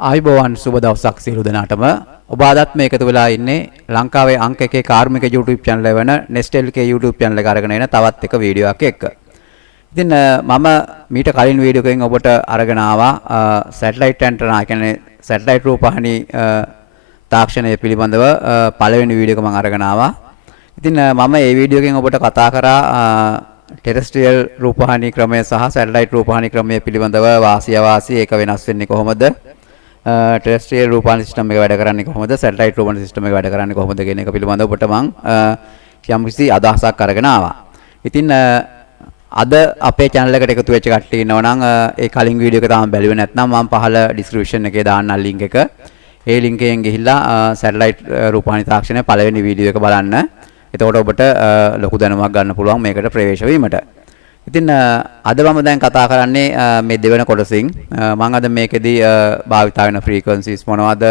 ආයුබෝවන් සුබ දවසක් සියලු දෙනාටම ඔබ අදත් මේ එකතු වෙලා ඉන්නේ ලංකාවේ අංක 1 කාර්මික YouTube channel එක වෙන Nestel K YouTube channel එක අරගෙන එන තවත් එක වීඩියෝ එකක් එක්ක. ඉතින් මම මීට කලින් වීඩියෝ එකෙන් ඔබට අරගෙන ආවා සැටලයිට් ඇන්ටනා කියන්නේ සැටලයිට් රූපවාහිනී තාක්ෂණය පිළිබඳව පළවෙනි වීඩියෝ එක මම අරගෙන ආවා. ඉතින් මම මේ වීඩියෝ එකෙන් ඔබට කතා කරා ටෙරස්ට්‍රියල් රූපවාහිනී ක්‍රමය සහ සැටලයිට් රූපවාහිනී ක්‍රමය පිළිබඳව වාසිය අවාසිය ඒක වෙනස් වෙන්නේ කොහොමද? ටෙරස්ට්‍රියල් රූපවාහිනී සිස්ටම් එක වැඩ කරන්නේ කොහොමද? සැටලයිට් රූපවාහිනී සිස්ටම් එක වැඩ කරන්නේ කොහොමද කියන එක පිළිබඳව ඔබට මම යම්කිසි අදහසක් අරගෙන ආවා. ඉතින් අද අපේ channel එකට එකතු වෙච්ච කට්ටිය ඉන්නවා නම් ඒ කලින් වීඩියෝ එක තාම බැලුවේ නැත්නම් මම පහළ description එකේ දාන්නම් link එක. ඒ link එකෙන් ගිහිල්ලා සැටලයිට් රූපවාහිනී තාක්ෂණයේ පළවෙනි වීඩියෝ එක බලන්න. එතකොට ඔබට ලොකු දැනුමක් ගන්න පුළුවන් මේකට ප්‍රවේශ වීමට. ඉතින් අද මම දැන් කතා කරන්නේ මේ දෙවෙනි කොටසින් මම අද මේකෙදී භාවිත වෙන ෆ්‍රීකවන්සිස් මොනවද?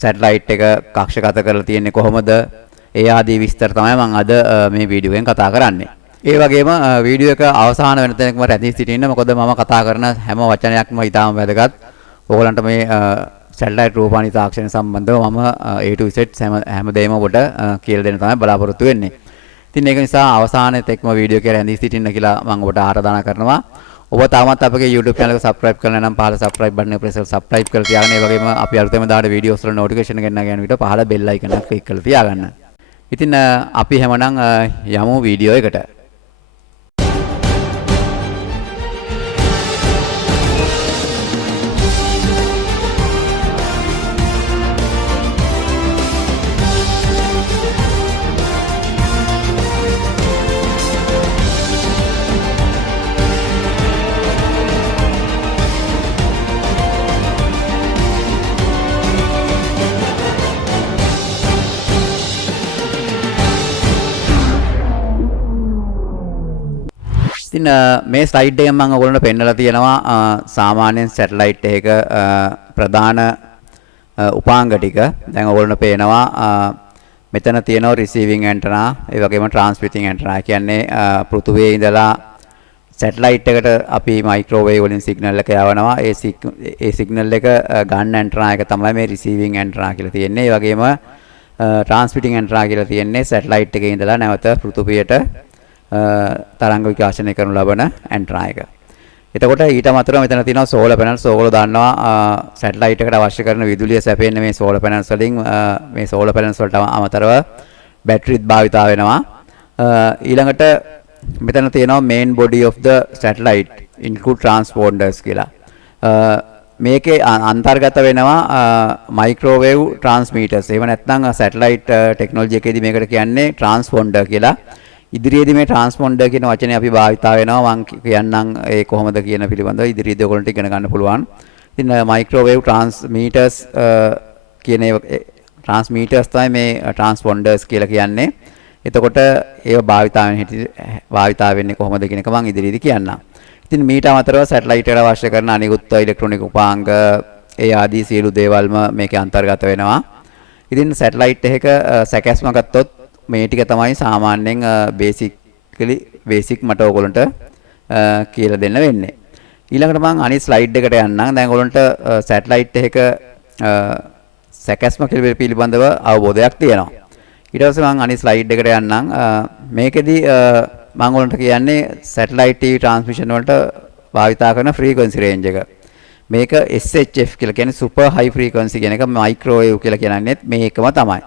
සැටලයිට් එක කක්ෂගත කරලා තියෙන්නේ කොහොමද? ඒ ආදී විස්තර තමයි මම අද මේ වීඩියෝ එකෙන් කතා කරන්නේ. ඒ වගේම වීඩියෝ එක අවසාන වෙන තැනකම රැඳී සිටින්න. මොකද මම කතා කරන හැම වචනයක්ම ඉතාම වැදගත්. ඕගලන්ට මේ සැටලයිට් රූපවාහිනී තාක්ෂණය සම්බන්ධව මම A to Z හැමදේම ඔබට කියලා දෙන්න තමයි බලාපොරොත්තු වෙන්නේ. ඉතින් ඒක නිසා අවසානයේ තෙක්ම වීඩියෝ එක රැඳී සිටින්න කියලා මම ඔබට ආරාධනා කරනවා. ඔබ තාමත් අපගේ YouTube channel එක subscribe කරලා නම් පහළ subscribe button එක press කරලා subscribe කරලා තියාගන්න. ඒ වගේම අපි අලුතෙන්ම දාන videos වල notification එක ගන්න විට පහළ bell icon එක click කරලා තියාගන්න. ඉතින් අපි හැමනම් යමු වීඩියෝ එකට. ඉතින් මේ ස්ලයිඩ් එකෙන් මම ඔයගොල්ලන්ට පෙන්නලා තියෙනවා සාමාන්‍යයෙන් සැටලයිට් එකක ප්‍රධාන උපාංග ටික. දැන් ඔයගොල්ලන්ට පේනවා මෙතන තියෙනවා රිසීවිං ඇන්ටනා, ඒ වගේම ට්‍රාන්ස්මිටිං ඇන්ටනා. කියන්නේ පෘථුවියේ ඉඳලා සැටලයිට් එකට අපි මයික්‍රෝවේව් වලින් සිග්නල් එක යවනවා. ඒ සිග්නල් එක ගන්න ඇන්ටනා එක තමයි මේ රිසීවිං ඇන්ටනා කියලා තියෙන්නේ. ඒ වගේම ට්‍රාන්ස්මිටිං ඇන්ටනා කියලා තියෙන්නේ සැටලයිට් එකේ ඉඳලා නැවත පෘථුවියට තරංග විකාශනය කරනු ලබන ඇන්ටනා එක. එතකොට ඊට අමතරව මෙතන තියෙනවා සෝලර් පැනල්ස්. ඕගොල්ලෝ දන්නවා සැටලයිට් එකට අවශ්‍ය කරන විදුලිය සැපෙන්නේ මේ සෝලර් පැනල්ස් වලින්. මේ සෝලර් පැනල්ස් වලට අමතරව බැටරිත් භාවිතා වෙනවා. ඊළඟට මෙතන තියෙනවා main body of the satellite include transponders කියලා. මේකේ අන්තර්ගත වෙනවා microwave transmitters. එහෙම නැත්නම් සැටලයිට් ටෙක්නොලොජි එකේදී මේකට කියන්නේ transponder කියලා. ඉදිරියේදී මේ ට්‍රාන්ස්පොන්ඩර් කියන වචනේ අපි භාවිතා වෙනවා. මම කියන්නම් ඒ කොහොමද කියන පිළිබඳව ඉදිරියේදී ඔයගොල්ලන්ට ඉගෙන ගන්න පුළුවන්. ඉතින් මයික්‍රෝවේව් ට්‍රාන්ස්මීටර්ස් කියන ට්‍රාන්ස්මීටර්ස් තමයි මේ ට්‍රාන්ස්පොන්ඩර්ස් කියලා කියන්නේ. එතකොට ඒව භාවිතා වෙන්නේ කොහොමද කියන එක මම ඉදිරියේදී කියන්නම්. ඉතින් මීට අමතරව සැටලයිට් එකට අවශ්‍ය කරන අනිකුත් ඉලෙක්ට්‍රොනික උපාංග ඒ ආදී සියලු දේවල්ම මේකේ අන්තර්ගත වෙනවා. ඉතින් සැටලයිට් එකක සැකැස්ම ගත්තොත් මේ ටික තමයි සාමාන්‍යයෙන් බේසික් මට ඔයගොල්ලන්ට කියලා දෙන්න වෙන්නේ. ඊළඟට මම අනිත් ස්ලයිඩ් එකට යන්නම්. දැන් ඔයගොල්ලන්ට සැටලයිට් එකක සැකැස්ම පිළිබඳව අවබෝධයක් තියෙනවා. ඊට පස්සේ මම අනිත් ස්ලයිඩ් එකට යන්නම්. මේකෙදි මම ඔයගොල්ලන්ට කියන්නේ සැටලයිට් TV ට්‍රාන්ස්මිෂන් වලට භාවිතා කරන ෆ්‍රීකවන්සි රේන්ජ් එක. මේක SHF කියලා කියන්නේ සුපර් හයි ෆ්‍රීකවන්සි කියන එක. මයික්‍රෝවේව් කියලා කියන්නේ මේකම තමයි.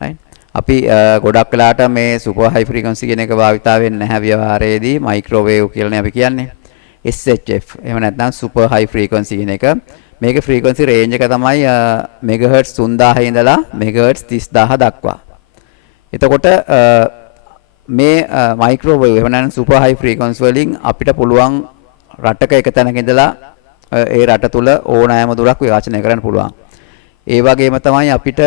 right? අපි ගොඩක් වෙලාට මේ සුපර් හයි ෆ්‍රීකවන්සි කියන එක භාවිතා වෙන්නේ නැහැ ව්‍යවහාරයේදී. මයික්‍රෝවේව් කියලානේ අපි කියන්නේ. SHF එහෙම නැත්නම් සුපර් හයි ෆ්‍රීකවන්සි කියන එක. මේකේ ෆ්‍රීකවන්සි රේන්ජ් එක තමයි මෙගාහර්ට්ස් 3000 ඉඳලා මෙගාහර්ට්ස් 30000 දක්වා. එතකොට මේ මයික්‍රෝවේව් එහෙම නැත්නම් සුපර් හයි ෆ්‍රීකවන්සි වලින් අපිට පුළුවන් රටක එක තැනක ඉඳලා ඒ රට තුල ඕනෑම දුරක් විකාශනය කරන්න පුළුවන්. ඒ වගේම තමයි අපිට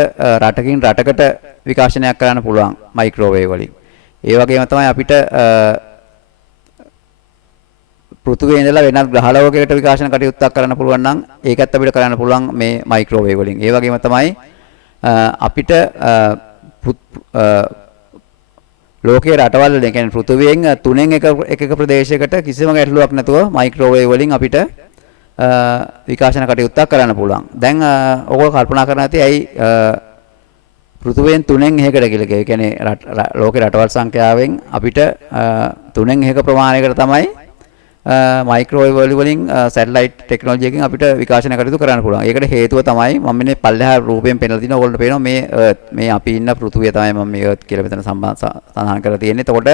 රටකින් රටකට විකාශනයක් කරන්න පුළුවන් මයික්‍රෝවේව් වලින්. ඒ වගේම තමයි අපිට පෘථුවියේ ඉඳලා වෙනත් ග්‍රහලෝකයකට විකාශන කටයුත්තක් කරන්න පුළුවන් නම් ඒකත් අපිට කරන්න පුළුවන් මේ මයික්‍රෝවේව් වලින්. ඒ වගේම තමයි අපිට ලෝකයේ රටවල් වල කියන්නේ පෘථුවියෙන් තුනෙන් එක ප්‍රදේශයකට කිසිම ගැටලුවක් නැතුව මයික්‍රෝවේව් වලින් අපිට විකාශන කටයුත්තක් කරන්න පුළුවන්. දැන් ඔයගොල්ලෝ කල්පනා කරන ඇති ඇයි පෘථුවියෙන් 3න් 1කට කියලා කියයි. ඒ කියන්නේ ලෝකේ රටවල් සංඛ්‍යාවෙන් අපිට 3න් 1 ප්‍රමාණයකට තමයි මයික්‍රෝවේව් වලින් සැටලයිට් ටෙක්නොලොජි එකකින් අපිට විකාශන කටයුතු කරන්න පුළුවන්. ඒකට හේතුව තමයි මම මේ පල්ලෙහා රූපයෙන් පෙන්නලා තියෙනවා. ඔයගොල්ලන්ට පේනවා මේ Earth. මේ අපි ඉන්න පෘථුවිය තමයි මම මේ Earth කියලා මෙතන සඳහන් කරලා තියෙන්නේ. එතකොට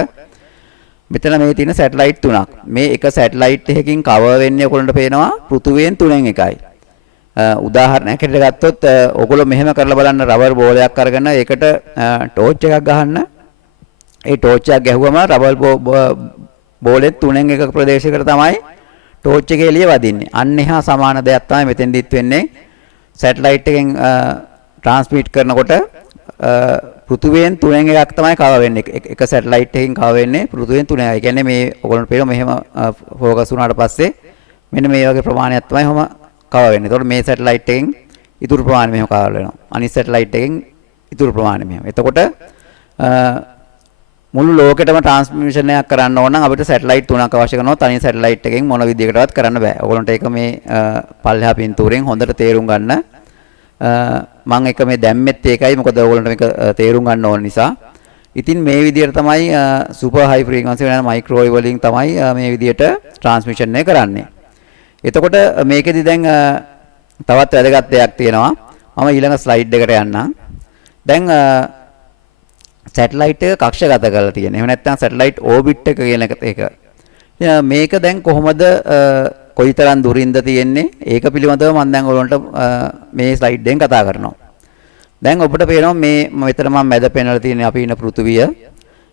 මෙතන මේ තියෙන සැටලයිට් තුනක්. මේ එක සැටලයිට් එකකින් කවර් වෙන්නේ ඔයගොල්ලන්ට පේනවා පෘථුවියෙන් 3න් 1යි. උදාහරණයක් හැටියට ගත්තොත් ඔයගොල්ලෝ මෙහෙම කරලා බලන්න රබර් බෝලයක් අරගෙන ඒකට ටෝච් එකක් ගහන්න. ඒ ටෝච් එක ගැහුවම රබර් බෝලෙත් 3න් 1 ප්‍රදේශයකට තමයි ටෝච් එකේ එළිය වදින්නේ. අන්න එහා සමාන දෙයක් තමයි මෙතෙන්දිත් වෙන්නේ. සැටලයිට් එකෙන් ට්‍රාන්ස්මිට් කරනකොට පෘථුවියෙන් 3න් 1ක් තමයි කවර් වෙන්නේ. එක සැටලයිට් එකකින් කවර් වෙන්නේ පෘථුවියෙන් 3යි. ඒ කියන්නේ මේ ඔයගොල්ලන්ට පේනවා මෙහෙම ફોකස් වුණාට පස්සේ මෙන්න මේ වගේ ප්‍රමාණයක් තමයි කොහොම කවර් වෙන්නේ. ඒතකොට මේ සැටලයිට් එකෙන් ඉතුරු ප්‍රමාණය මෙහෙම කවර් වෙනවා. අනිත් සැටලයිට් එකෙන් ඉතුරු ප්‍රමාණය මෙහෙම. එතකොට මුළු ලෝකෙටම ට්‍රාන්ස්මිෂන් එකක් කරන්න ඕන නම් අපිට සැටලයිට් තුනක් අවශ්‍ය කරනවා. තනි සැටලයිට් එකෙන් මොන විදිහකටවත් කරන්න බෑ. ඔයගොල්ලන්ට ඒක මේ පල්ලෙහා පින්තූරෙන් හොඳට තේරුම් ගන්න. මම එක මේ දැම්මෙත් ඒකයි. මොකද ඔයගොල්ලන්ට මේක තේරුම් ගන්න ඕන නිසා. ඉතින් මේ විදිහට තමයි සුපර් හයි ෆ්‍රීකවන්සි වෙන මයික්‍රෝවේව් වලින් තමයි මේ විදිහට ට්‍රාන්ස්මිෂන් එක කරන්නේ. එතකොට මේකෙදි දැන් තවත් වැදගත් දෙයක් තියෙනවා. මම ඊළඟ ස්ලයිඩ් එකට යන්නම්. දැන් සැටලයිට් එක කක්ෂගත කරලා තියෙන. එහෙම නැත්නම් සැටලයිට් ඕබිට් එක කියන එක. මේක දැන් කොහොමද කොයිතරම් දුරින්ද තියෙන්නේ? ඒක පිළිබඳව මම දැන් ඔයගොල්ලන්ට මේ ස්ලයිඩ් එකෙන් කතා කරනවා. දැන් ඔබට පේනවා මේ මෙතන මම මැද පෙන්වලා තියෙන අපි ඉන්න පෘථුවිය.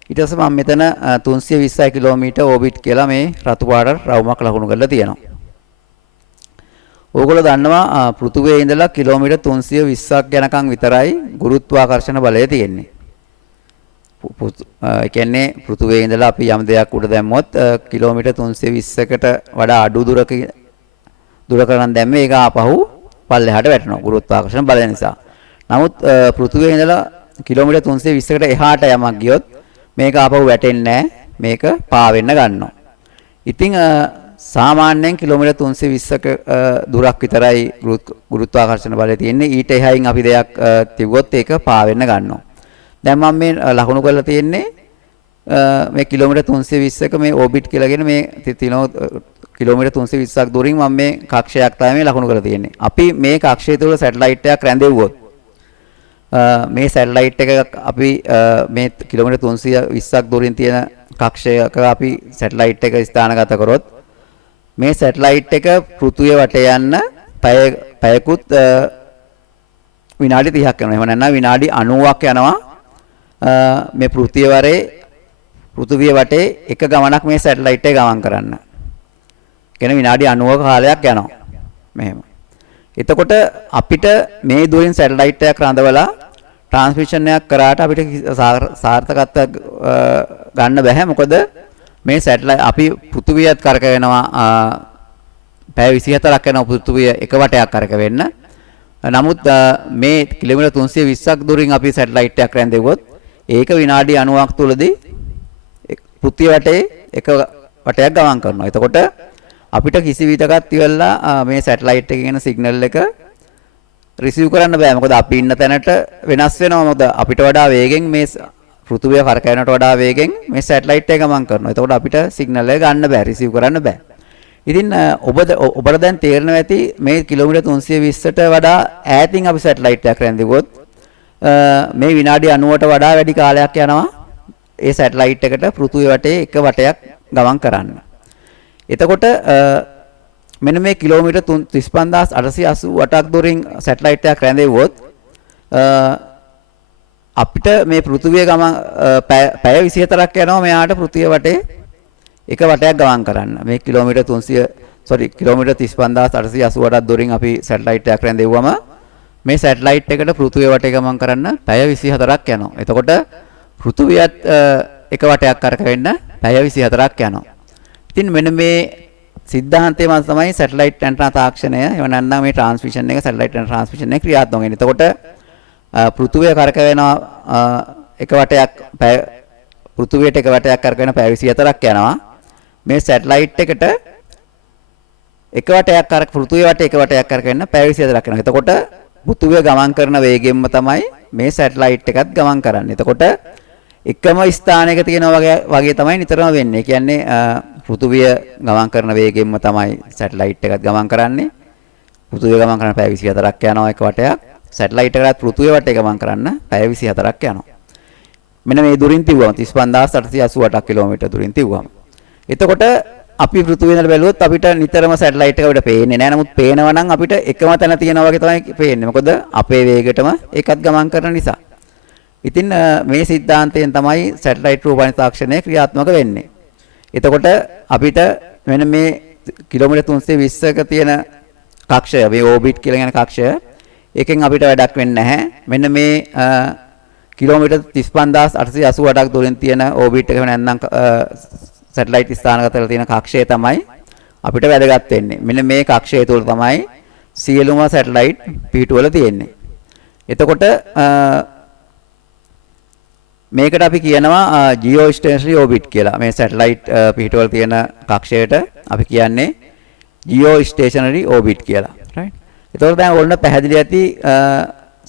ඊට පස්සේ මම මෙතන 320 කිලෝමීටර් ඕබිට් කියලා මේ රතු පාට රවුමක් ලකුණු කරලා තියෙනවා. ඕගොල්ලෝ දන්නවා පෘථුවියේ ඉඳලා කිලෝමීටර් 320ක් යනකම් විතරයි ගුරුත්වාකර්ෂණ බලය තියෙන්නේ. ඒ කියන්නේ පෘථුවියේ ඉඳලා අපි යම් දෙයක් උඩ දැම්මොත් කිලෝමීටර් 320කට වඩා අඩු දුරකරන් දැම්මේ ඒක ආපහු පල්ලෙහාට වැටෙනවා ගුරුත්වාකර්ෂණ බලය නිසා. නමුත් පෘථුවියේ ඉඳලා කිලෝමීටර් 320කට එහාට යමක් ගියොත් මේක ආපහු වැටෙන්නේ නැහැ. මේක පා වෙන්න ගන්නවා. ඉතින් සාමාන්‍යයෙන් කිලෝමීටර් 320ක දුරක් විතරයි ගුරුත්වාකර්ෂණ බලය තියෙන්නේ. ඊට එහායින් අපි දෙයක් තිබුවොත් ඒක පා වෙන්න ගන්නවා. දැන් මම මේ ලකුණු කරලා තියෙන්නේ මේ කිලෝමීටර් 320ක මේ ඕබිට් කියලාගෙන මේ තිනෝ කිලෝමීටර් 320ක් දුරින් මම මේ කක්ෂයක් තමයි මේ ලකුණු කරලා තියෙන්නේ. අපි මේ කක්ෂය තුළ සැටලයිට් එකක් රැඳෙව්වොත් මේ සැටලයිට් එක අපි මේ කිලෝමීටර් 320ක් දුරින් තියෙන කක්ෂයක අපි සැටලයිට් එක ස්ථානගත කරොත් මේ සැටලයිට් එක පෘථුවිය වටේ යන්න පැයකුත් විනාඩි 30ක් යනවා. එහෙම නැත්නම් විනාඩි 90ක් යනවා. මේ පෘථුවිය වටේ එක ගමනක් මේ සැටලයිට් එක ගමන් කරන්න. කියන්නේ විනාඩි 90ක කාලයක් යනවා. මෙහෙම. එතකොට අපිට මේ දුරින් සැටලයිට් එකක් රඳවලා ට්‍රාන්ස්මිෂන් එකක් කරාට අපිට සාර්ථකත්වයක් ගන්න බැහැ. මොකද මේ සැටලයිට් අපි පෘථුවියත් කරකවෙනවා පැය 24ක් යනවා පෘථුවිය එක වටයක් කරකවෙන්න. නමුත් මේ කිලෝමීටර් 320ක් දුරින් අපි සැටලයිට් එකක් රැඳෙවුවොත් ඒක විනාඩි 90ක් තුලදී පෘථිවිය වටේ එක වටයක් ගමන් කරනවා. එතකොට අපිට කිසි විදිහකට ඉවල්ලා මේ සැටලයිට් එකේ එන සිග්නල් එක රිසීව් කරන්න බෑ. මොකද අපි ඉන්න තැනට වෙනස් වෙනවා. මොකද අපිට වඩා වේගෙන් මේ පෘථිවිය කරකැවෙනට වඩා වේගෙන් මේ සැටලයිට් එක ගමන් කරනවා. එතකොට අපිට සිග්නල් එක ගන්න බෑ, රිසීව් කරන්න බෑ. ඉතින් ඔබට දැන් තේරෙනවා ඇති මේ කිලෝමීටර් 320ට වඩා ඈතින් අපි සැටලයිට් එකක් රැඳෙවුවොත් මේ විනාඩි 90ට වඩා වැඩි කාලයක් යනවා ඒ සැටලයිට් එකට පෘථිවිය වටේ එක වටයක් ගමන් කරන්න. එතකොට මෙන්න මේ කිලෝමීටර් 35888ක් දුරින් සැටලයිට් එකක් රැඳෙවුවොත් අපිට මේ පෘථිවිය ගමන් පැය 24ක් යනවා මෙයාට පෘථිවිය වටේ එක වටයක් ගමන් කරන්න. මේ කිලෝමීටර් 35888ක් දුරින් අපි සැටලයිට් එකක් රැඳෙව්වම මේ සැටලයිට් එකට පෘථිවිය වටේ ගමන් කරන්න පැය 24ක් යනවා. එතකොට පෘථිවියත් එක වටයක් කරකවෙන්න පැය 24ක් යනවා. ඉතින් මෙන්න මේ සිද්ධාන්තය මත තමයි සැටලයිට් ඇන්ටනා තාක්ෂණය එහෙම නැත්නම් මේ ට්‍රාන්ස්මිෂන් එක සැටලයිට් ඇන්ටනා ට්‍රාන්ස්මිෂන් එක ක්‍රියාත්මක වෙන්නේ. එතකොට පෘථිවිය කරකවෙනවා එක වටයක් පෘථිවියට එක වටයක් කරකවෙන පැය 24ක් යනවා. මේ සැටලයිට් එකට එක වටයක් අර පෘථුවිය වටේ එක වටයක් කරගෙන පැය 24ක් යනවා. එතකොට පෘථුවිය ගමන් කරන වේගයෙන්ම තමයි මේ සැටලයිට් එකත් ගමන් කරන්නේ. එතකොට එකම ස්ථානයක තියෙනවා වගේ තමයි නිතරම වෙන්නේ. ඒ කියන්නේ පෘථුවිය ගමන් කරන වේගයෙන්ම තමයි සැටලයිට් එකත් ගමන් කරන්නේ. පෘථුවිය ගමන් කරන පැය 24ක් යනවා එක වටයක්. සැටලයිට් එකකට පෘථුවිය වටේ ගමන් කරන්න පැය 24ක් යනවා. මෙන්න මේ දුරින් තිබුවම 35888 කිලෝමීටර් දුරින් තිබුවම. එතකොට අපි පෘථුවිය ඉඳලා බැලුවොත් අපිට නිතරම සැටලයිට් එක අපිට පේන්නේ නැහැ. නමුත් පේනවා නම් අපිට එකම තැන තියෙනවා වගේ තමයි පේන්නේ. මොකද අපේ වේගයටම ඒකත් ගමන් කරන නිසා. ඉතින් මේ સિદ્ધාන්තයෙන් තමයි සැටලයිට් රූපවාහිනී තාක්ෂණය ක්‍රියාත්මක වෙන්නේ. එතකොට අපිට මෙන්න මේ කිලෝමීටර් 320ක තියෙන කක්ෂය, මේ ඕබිට් කියලා කියන කක්ෂය, ඒකෙන් අපිට වැඩක් වෙන්නේ නැහැ. මෙන්න මේ කිලෝමීටර් 35888ක් දුරින් තියෙන ඕබිට් එක නැත්නම් සැටලයිට් ස්ථානගත කරලා තියෙන කක්ෂය තමයි අපිට වැදගත් වෙන්නේ. මෙන්න මේ කක්ෂය තුල තමයි සියලුම සැටලයිට් පිහිටුවල තියෙන්නේ. එතකොට මේකට අපි කියනවා Geo Stationary Orbit කියලා. මේ සැටලයිට් පිහිටුවල තියෙන කක්ෂයට අපි කියන්නේ Geo Stationary Orbit කියලා. right? එතකොට දැන් ඕන්න පැහැදිලි ඇති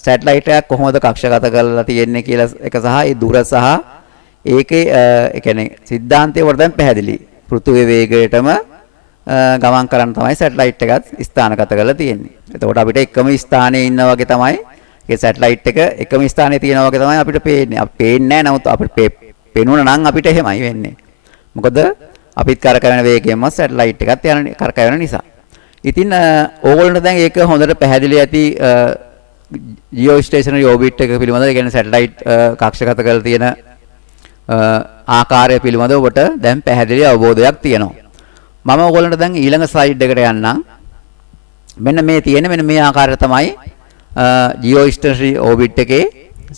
සැටලයිට් එකක් කොහොමද කක්ෂගත කරලා තියෙන්නේ කියලා එක සහ ඒ දුර සහ ඒකේ ඒ කියන්නේ સિદ્ધාන්තය වල දැන් පැහැදිලි. පෘථුවිය වේගයටම ගමන් කරන්න තමයි සැටලයිට් එකත් ස්ථානගත කරලා තියෙන්නේ. එතකොට අපිට එකම ස්ථානයේ ඉන්නා වගේ තමයි ඒ සැටලයිට් එක එකම ස්ථානයේ තියෙනවා වගේ තමයි අපිට පේන්නේ. අපි පේන්නේ නැහැ. නමුත් අපිට පේනුණා නම් අපිට එහෙමයි වෙන්නේ. මොකද අපිත් කරකවන වේගයෙන්ම සැටලයිට් එකත් යන කරකවන නිසා. ඉතින් ඕගොල්ලන්ට දැන් ඒක හොඳට පැහැදිලි ඇති Geo Stationary Orbit එක පිළිබඳව, ඒ කියන්නේ සැටලයිට් කක්ෂගත කරලා තියෙන ආකාරය පිළිබඳව ඔබට දැන් පැහැදිලි අවබෝධයක් තියෙනවා. මම ඔයගොල්ලන්ට දැන් ඊළඟ ස්ලයිඩ් එකට යන්නම්. මෙන්න මේ තියෙන මෙන්න මේ ආකාරය තමයි Geo Stationary Orbit එකේ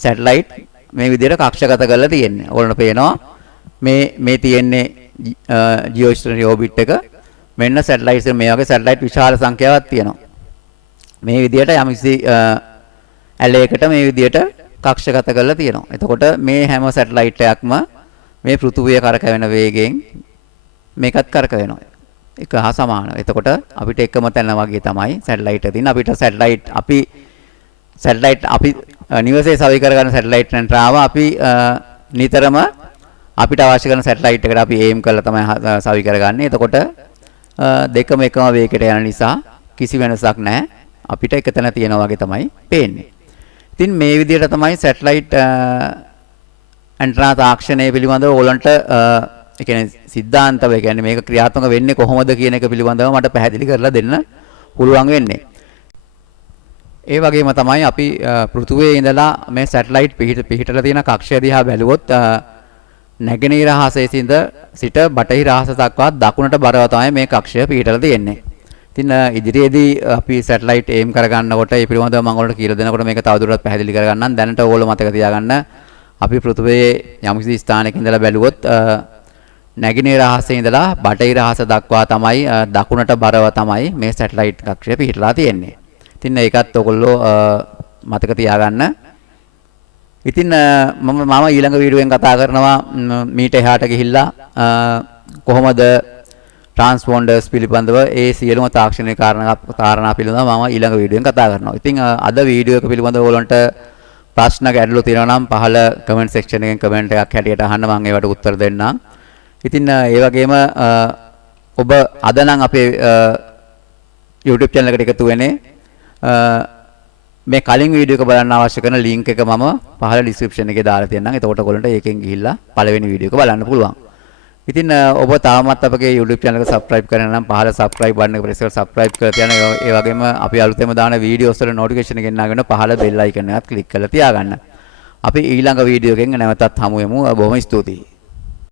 සැටලයිට් මේ විදිහට කක්ෂගත කරලා තියෙන්නේ. ඔයගොල්ලන්ට පේනවා මේ තියෙන්නේ Geo Stationary Orbit එක. මෙන්න සැටලයිට්ස් මේ වගේ සැටලයිට් විශාල සංඛ්‍යාවක් තියෙනවා. මේ විදිහට යම්කිසි ඇලයකට මේ විදිහට කක්ෂගත කරලා තියෙනවා. එතකොට මේ හැම සැටලයිට් එකක්ම මේ පෘථුවිය කරකැවෙන වේගයෙන් මේකත් කරකැවෙනවා. එක හා සමානව. එතකොට අපිට එකම තැන වගේ තමයි සැටලයිට් එක තියෙන්නේ. අපිට සැටලයිට් අපි නිවසේ සවි කරගන්න සැටලයිට් නැන්ටාව අපි නිතරම අපිට අවශ්‍ය කරන සැටලයිට් එකට අපි ඒම් කරලා තමයි සවි කරගන්නේ. එතකොට දෙකම එකම වේගයකට යන නිසා කිසි වෙනසක් නැහැ. අපිට එක තැන තියෙනවා වගේ තමයි පේන්නේ. ඉතින් මේ විදිහට තමයි සැටලයිට් ඇන්ටනා තාක්ෂණය පිළිබඳව ඕලන්ට ඒ කියන්නේ સિદ્ધාන්තව, ඒ කියන්නේ මේක ක්‍රියාත්මක වෙන්නේ කොහොමද කියන එක පිළිබඳව මට පැහැදිලි කරලා දෙන්න පුළුවන් වෙන්නේ. ඒ වගේම තමයි අපි පෘථුවියේ ඉඳලා මේ සැටලයිට් පිහිටලා තියෙන කක්ෂය දිහා බැලුවොත් නැගෙනහිර අහසේ සිට බටහිර අහස දක්වා දකුණට බරව තමයි මේ කක්ෂය පිහිටලා තියෙන්නේ. ඉතින් ඉදිරියේදී අපි සැටලයිට් ඒම් කරගන්නකොට ඒ පිළිබඳව මම ඔයාලට කියලා දෙනකොට මේක තවදුරටත් පැහැදිලි කරගන්නම්. දැනට ඕගොල්ලෝ මතක තියාගන්න අපි පෘථුවියේ යම්කිසි ස්ථානයක ඉඳලා බැලුවොත් නැගෙනහිර අහසේ ඉඳලා බටහිර අහස දක්වා තමයි දකුණට බරව තමයි මේ සැටලයිට් කක්ෂය පිහිටලා තියෙන්නේ. ඉතින් ඒකත් ඔයගොල්ලෝ මතක තියාගන්න. ඉතින් මම ඊළඟ වීඩියෝෙන් කතා කරනවා මීට එහාට ගිහිල්ලා කොහොමද ට්‍රාන්ස්පොන්ඩර්ස් පිළිබඳව ඒ සියලුම තාක්ෂණික කාරණා පිළිබඳව මම ඊළඟ වීඩියෝෙන් කතා කරනවා. ඉතින් අද වීඩියෝ එක පිළිබඳව ඔයගොල්ලන්ට ප්‍රශ්න ගැටලු තියෙනවා නම් පහළ කමෙන්ට් සෙක්ෂන් එකෙන් කමෙන්ට් එකක් හැටියට අහන්න මම ඒවට උත්තර දෙන්නම්. ඉතින් ඒ වගේම ඔබ අද නම් අපේ YouTube channel එකට එකතු වෙන්නේ මේ කලින් වීඩියෝ එක බලන්න අවශ්‍ය කරන link එක මම පහළ description එකේ දාලා තියෙනවා. එතකොට ඔයගොල්ලන්ට ඒකෙන් ගිහිල්ලා පළවෙනි වීඩියෝ එක බලන්න පුළුවන්. ඉතින් ඔබ තාමත් අපගේ YouTube channel එක subscribe කරන්න නම් පහළ subscribe button එක press කරලා subscribe කරලා තියන්න. ඒ වගේම අපි අලුතෙන්ම දාන වීඩියෝස් වල notification එක ගෙනාගෙන පහළ bell icon එකත් click කරලා තියාගන්න. අපි ඊළඟ වීඩියෝ එකෙන් නැවතත් හමු වෙමු. බොහොම ස්තුතියි.